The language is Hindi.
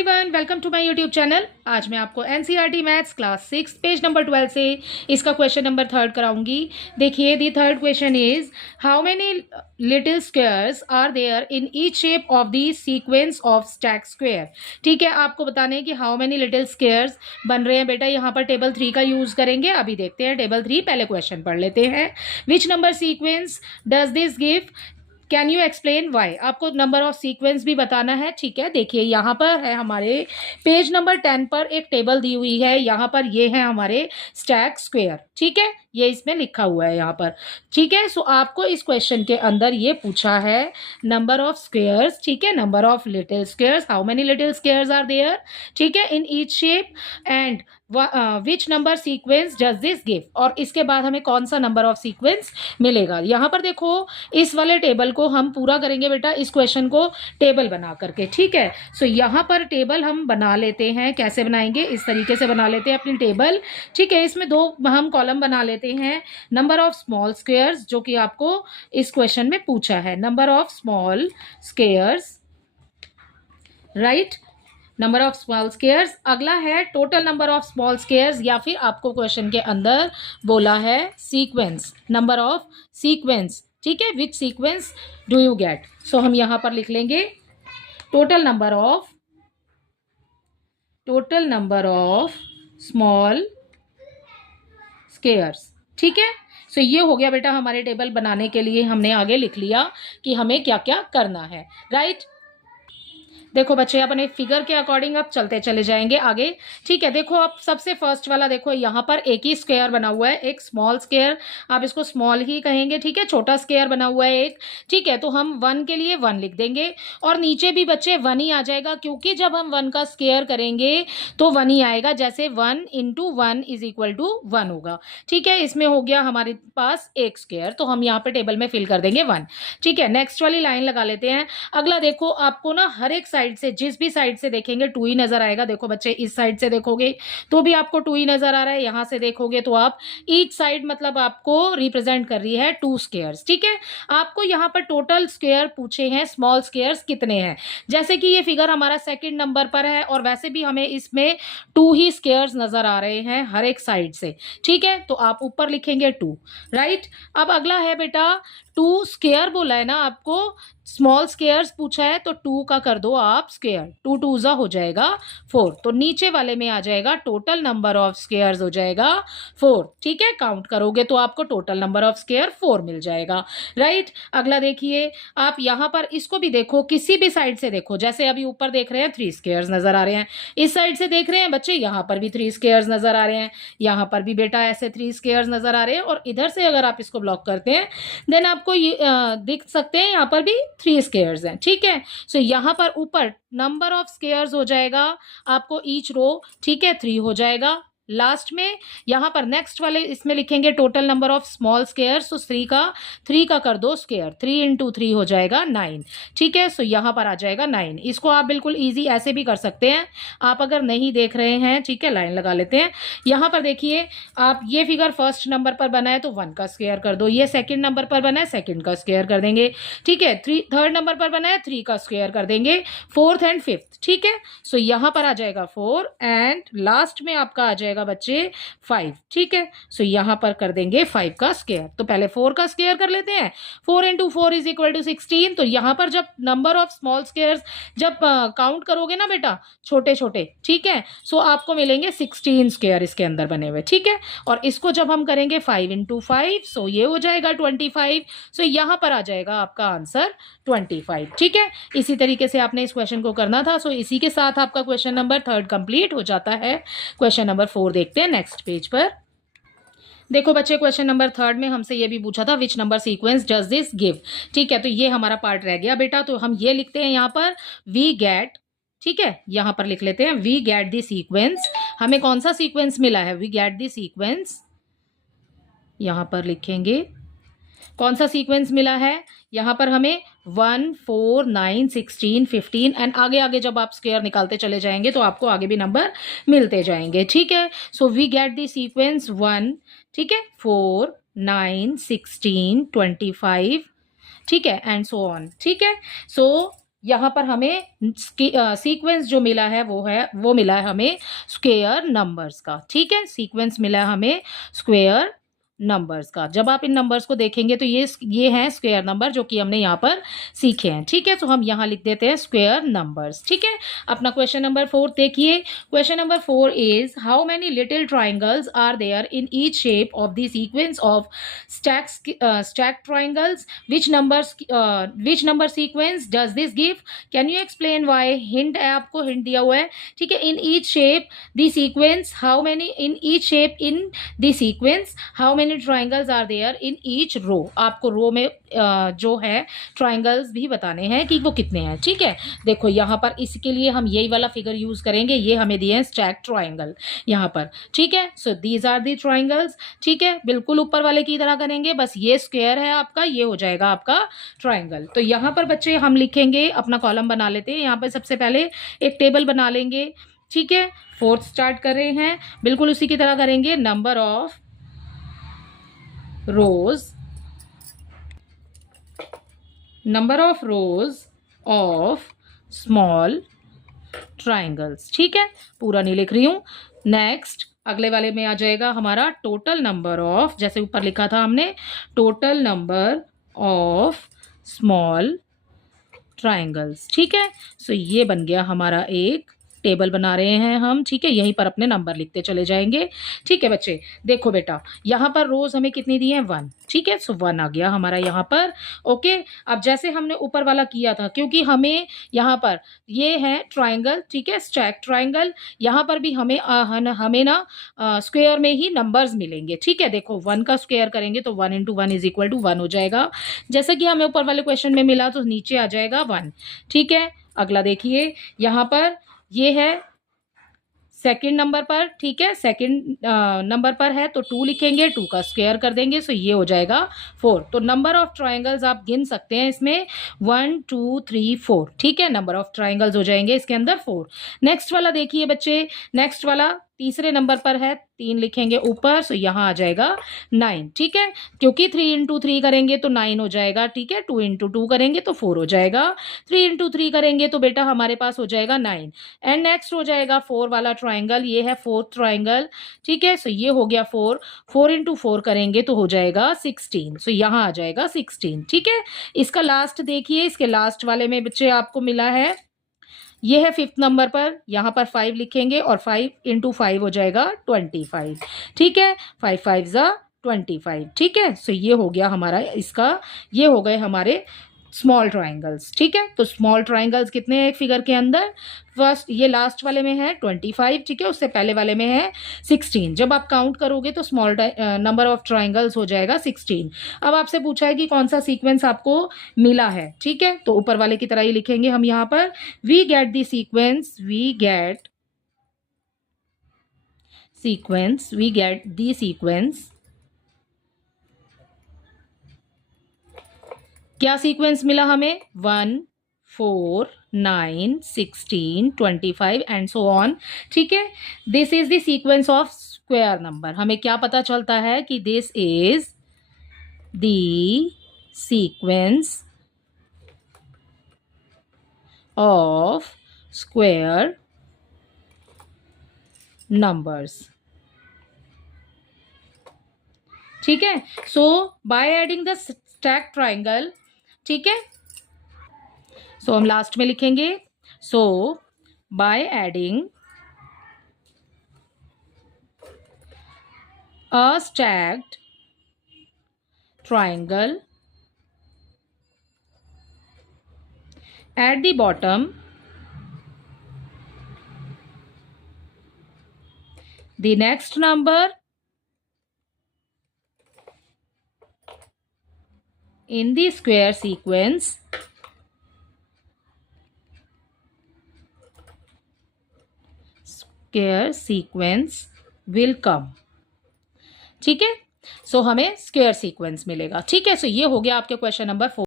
Everyone, welcome to my YouTube channel. आज मैं आपको NCERT maths class 6 page number 12 से इसका क्वेश्चन नंबर 3 कराऊंगी। देखिए, the third question is how many little squares are there in each shape of the sequence of stack square. ठीक है, आपको बताने हैं कि हाउ मेनी लिटिल स्क्वायर्स बन रहे हैं। बेटा यहाँ पर टेबल 3 का यूज करेंगे। अभी देखते हैं टेबल 3, पहले क्वेश्चन पढ़ लेते हैं। विच number sequence does this give, can you explain Y. आपको नंबर ऑफ सीक्वेंस भी बताना है। ठीक है, देखिए यहाँ पर है हमारे पेज नंबर 10 पर एक टेबल दी हुई है। यहाँ पर ये है हमारे स्टैक स्क्वायर। ठीक है, ये इसमें लिखा हुआ है यहाँ पर। ठीक है, सो आपको इस क्वेश्चन के अंदर ये पूछा है नंबर ऑफ स्क्वायर्स। ठीक है, number of little squares, how many little squares are there. ठीक है, in each shape and which number sequence does this give. और इसके बाद हमें कौन सा नंबर ऑफ सीक्वेंस मिलेगा। यहाँ पर देखो, इस वाले टेबल को हम पूरा करेंगे बेटा, इस क्वेश्चन को टेबल बना करके। ठीक है, सो यहाँ पर टेबल हम बना लेते हैं। कैसे बनाएंगे, इस तरीके से बना लेते हैं अपनी टेबल। ठीक है, इसमें दो हम कॉलम बना लेते हैं। नंबर ऑफ स्मॉल स्क्वायर्स, जो कि आपको इस क्वेश्चन में पूछा है, number of small squares, right, number of small squares. अगला है total number of small squares, या फिर आपको क्वेश्चन के अंदर बोला है सीक्वेंस, नंबर ऑफ सीक्वेंस। ठीक है, which sequence do you get. So हम यहां पर लिख लेंगे total number of small squares. ठीक है, सो ये हो गया बेटा हमारे टेबल बनाने के लिए। हमने आगे लिख लिया कि हमें क्या क्या करना है, राइट। देखो बच्चे, अपने फिगर के अकॉर्डिंग अब चलते चले जाएंगे आगे। ठीक है, देखो अब सबसे फर्स्ट वाला देखो, यहाँ पर एक ही स्क्वायर बना हुआ है, एक स्मॉल स्क्वायर, आप इसको स्मॉल ही कहेंगे। ठीक है, छोटा स्क्वायर बना हुआ है एक। ठीक है, तो हम 1 के लिए 1 लिख देंगे, और नीचे भी बच्चे 1 ही आ जाएगा, क्योंकि जब हम 1 का स्क्वायर करेंगे तो 1 ही आएगा। जैसे 1 × 1 = 1 होगा। ठीक है, इसमें हो गया हमारे पास एक स्क्वायर, तो हम यहाँ पे टेबल में फिल कर देंगे 1। ठीक है, नेक्स्ट वाली लाइन लगा लेते हैं। अगला देखो, आपको ना हर एक साइड से, जिस भी साइड से देखेंगे 2 ही नजर आएगा। देखो बच्चे, इस साइड से देखोगे तो भी आपको 2 ही नजर आ रहा है। यहां से देखोगे तो आप ईच साइड मतलब आपको रिप्रेजेंट कर रही है 2 स्क्वायर्स। ठीक है, आपको यहां पर टोटल स्क्वायर पूछे हैं, स्मॉल स्क्वायर्स कितने हैं। जैसे कि ये फिगर हमारा सेकंड नंबर पर है, और वैसे भी हमें इसमें 2 ही स्क्वायर्स नजर आ रहे हैं हर एक साइड से। ठीक है, तो आप ऊपर लिखेंगे 2, राइट। अब अगला है बेटा 2 स्क्वायर बोला है ना आपको, स्मॉल स्क्वायर्स पूछा है, तो 2 का कर दो आप स्क्वायर, 2 2 जा हो जाएगा 4। तो नीचे वाले में आ जाएगा टोटल नंबर ऑफ स्क्वायर्स हो जाएगा 4। ठीक है, काउंट करोगे तो आपको टोटल नंबर ऑफ स्क्वायर 4 मिल जाएगा, राइट। अगला देखिए, आप यहां पर इसको भी देखो, किसी भी साइड से देखो। जैसे अभी ऊपर देख रहे हैं 3 स्क्वायर्स नजर आ रहे हैं, इस साइड से देख रहे हैं बच्चे, यहां पर भी 3 स्क्वायर्स नजर आ रहे हैं, यहां पर भी बेटा ऐसे 3 स्क्वायर्स नजर आ रहे हैं, और इधर से अगर आप इसको ब्लॉक करते हैं देन आपको ये दिख सकते हैं, यहाँ पर भी 3 स्क्वायर्स हैं। ठीक है, सो यहाँ पर ऊपर नंबर ऑफ स्क्वायर्स हो जाएगा आपको ईच रो। ठीक है, 3 हो जाएगा। लास्ट में यहाँ पर नेक्स्ट वाले इसमें लिखेंगे total number of small squares, तो 3 का कर दो स्क्वायर, 3 × 3 हो जाएगा 9। ठीक है, सो यहाँ पर आ जाएगा 9। इसको आप बिल्कुल इजी ऐसे भी कर सकते हैं, आप अगर नहीं देख रहे हैं। ठीक है, लाइन लगा लेते हैं। यहाँ पर देखिए, आप ये फिगर फर्स्ट नंबर पर बना है तो 1 का स्क्वायर कर दो, ये सेकंड नंबर पर बना है, सेकंड का स्क्वायर कर देंगे। ठीक है, थर्ड नंबर पर बना है, 3 का स्क्वायर कर देंगे, 4th एंड 5th। ठीक है, सो यहाँ पर आ जाएगा 4, एंड लास्ट में आपका आ जाएगा बच्चे 5। ठीक है, सो यहां पर कर देंगे 5 का स्क्वायर। तो पहले 4 का स्क्वायर कर लेते हैं, 4 × 4 = 16। तो यहां पर जब नंबर ऑफ स्मॉल स्क्वायर्स जब काउंट करोगे ना बेटा, छोटे छोटे, ठीक है, सो आपको मिलेंगे 16 स्क्वायर इसके अंदर बने हुए। ठीक है, और इसको जब हम करेंगे 5 × 5, सो ये हो जाएगा 25। सो यहां पर आ जाएगा आपका आंसर 25। ठीक है, इसी तरीके से आपने इस क्वेश्चन को करना था। सो इसी के साथ आपका क्वेश्चन नंबर 3 कंप्लीट हो जाता है। क्वेश्चन नंबर 4 देखते हैं नेक्स्ट पेज पर। देखो बच्चे, क्वेश्चन नंबर 3 में हमसे ये भी पूछा था विच number sequence does this give. ठीक है, तो ये हमारा पार्ट रह गया बेटा, तो हम ये लिखते हैं यहाँ पर वी गेट। ठीक है, यहां पर लिख लेते हैं वी गेट द सीक्वेंस। हमें कौन सा सीक्वेंस मिला है, वी गेट द सीक्वेंस। यहां पर लिखेंगे कौन सा सीक्वेंस मिला है। यहाँ पर हमें 1 4 9 16 15 एंड आगे आगे जब आप स्क्वायर निकालते चले जाएंगे तो आपको आगे भी नंबर मिलते जाएंगे। ठीक है, so we get the sequence 1, ठीक है, 4 9 16 25, ठीक है, एंड सो ऑन। ठीक है, सो यहाँ पर हमें सीक्वेंस जो मिला है वो मिला है हमें स्क्वेयर नंबर्स का। ठीक है, सीक्वेंस मिला है हमें स्क्वेयर नंबर्स का। जब आप इन नंबर्स को देखेंगे तो ये हैं स्क्वेयर नंबर जो कि हमने यहाँ पर सीखे हैं। ठीक है, तो हम यहाँ लिख देते हैं स्क्वेयर नंबर्स। ठीक है, अपना क्वेश्चन नंबर 4 देखिए। Question number 4 is how many little triangles are there in each shape of the sequence of stack triangles, which number sequence does this give, can you explain why. Hint है, आपको हिंट दिया हुआ है। ठीक है, in each shape the sequence, how many in each shape in the sequence, how many triangles are there in each row. आपको रो में जो है ट्राइंगल्स भी बताने हैं कि वो कितने हैं। ठीक है, देखो यहाँ पर इसके लिए हम यही वाला फिगर यूज करेंगे। ये हमें दिए हैं स्टैक ट्राइंगल यहाँ पर। ठीक है, so these are the triangles. ठीक है, बिल्कुल ऊपर वाले की तरह करेंगे, बस ये स्क्वायर है आपका, ये हो जाएगा आपका ट्राइंगल। तो यहाँ पर बच्चे हम लिखेंगे, अपना कॉलम बना लेते हैं। यहाँ पर सबसे पहले एक टेबल बना लेंगे। ठीक है, 4th स्टार्ट कर रहे हैं, बिल्कुल उसी की तरह करेंगे। Number of rows of small triangles। ठीक है, पूरा नहीं लिख रही हूं। नेक्स्ट अगले वाले में आ जाएगा हमारा टोटल नंबर ऑफ, जैसे ऊपर लिखा था हमने, total number of small triangles. ठीक है, सो ये बन गया हमारा एक टेबल बना रहे हैं हम। ठीक है, यहीं पर अपने नंबर लिखते चले जाएंगे। ठीक है बच्चे, देखो बेटा यहाँ पर रोज हमें कितनी दी है, 1। ठीक है, सो 1 आ गया हमारा यहाँ पर। ओके, अब जैसे हमने ऊपर वाला किया था, क्योंकि हमें यहाँ पर ये है ट्राइंगल, ठीक है, स्टैक ट्राइंगल, यहाँ पर भी हमें ना स्क्वेयर में ही नंबर्स मिलेंगे। ठीक है, देखो 1 का स्क्वेयर करेंगे तो 1 × 1 = 1 हो जाएगा, जैसे कि हमें ऊपर वाले क्वेश्चन में मिला, तो नीचे आ जाएगा 1। ठीक है, अगला देखिए, यहाँ पर ये है सेकंड नंबर पर। ठीक है, सेकंड नंबर पर है तो 2 लिखेंगे, 2 का स्क्वायर कर देंगे, सो ये हो जाएगा 4। तो नंबर ऑफ ट्राइंगल्स आप गिन सकते हैं इसमें 1 2 3 4। ठीक है, नंबर ऑफ ट्राइंगल्स हो जाएंगे इसके अंदर 4। नेक्स्ट वाला देखिए बच्चे, नेक्स्ट वाला तीसरे नंबर पर है, 3 लिखेंगे ऊपर, सो यहाँ आ जाएगा 9। ठीक है, क्योंकि 3 × 3 करेंगे तो 9 हो जाएगा। ठीक है, 2 × 2 करेंगे तो 4 हो जाएगा, 3 × 3 करेंगे तो बेटा हमारे पास हो जाएगा 9। एंड नेक्स्ट हो जाएगा 4 वाला ट्राइंगल, ये है 4th ट्राइंगल। ठीक है, सो ये हो गया 4 × 4 करेंगे तो हो जाएगा 16, सो यहाँ आ जाएगा 16। ठीक है, इसका लास्ट देखिए, इसके लास्ट वाले में बच्चे आपको मिला है, ये है 5th नंबर पर, यहाँ पर 5 लिखेंगे और 5 × 5 हो जाएगा 25। ठीक है, 5 5 = 25। ठीक है, सो ये हो गया हमारा इसका, ये हो गए हमारे स्मॉल ट्राइंगल्स। ठीक है, तो स्मॉल ट्राइंगल्स कितने हैं एक फिगर के अंदर, फर्स्ट ये लास्ट वाले में है 25। ठीक है, उससे पहले वाले में है 16। जब आप काउंट करोगे तो स्मॉल नंबर ऑफ ट्राइंगल्स हो जाएगा 16। अब आपसे पूछा है कि कौन सा सीक्वेंस आपको मिला है। ठीक है, तो ऊपर वाले की तरह ही लिखेंगे हम यहाँ पर, we get the sequence, we get the sequence. क्या सीक्वेंस मिला हमें, 1 4 9 16 25 एंड सो ऑन। ठीक है, this is the sequence of square number. हमें क्या पता चलता है कि this is the sequence of square numbers. ठीक है, so by adding the stack triangle, ठीक है, सो हम लास्ट में लिखेंगे, so by adding a stacked triangle at the bottom, the next number in the square sequence will come। ठीक है, सो हमें स्क्वायर सीक्वेंस मिलेगा। ठीक है, सो ये हो गया आपके क्वेश्चन नंबर 4।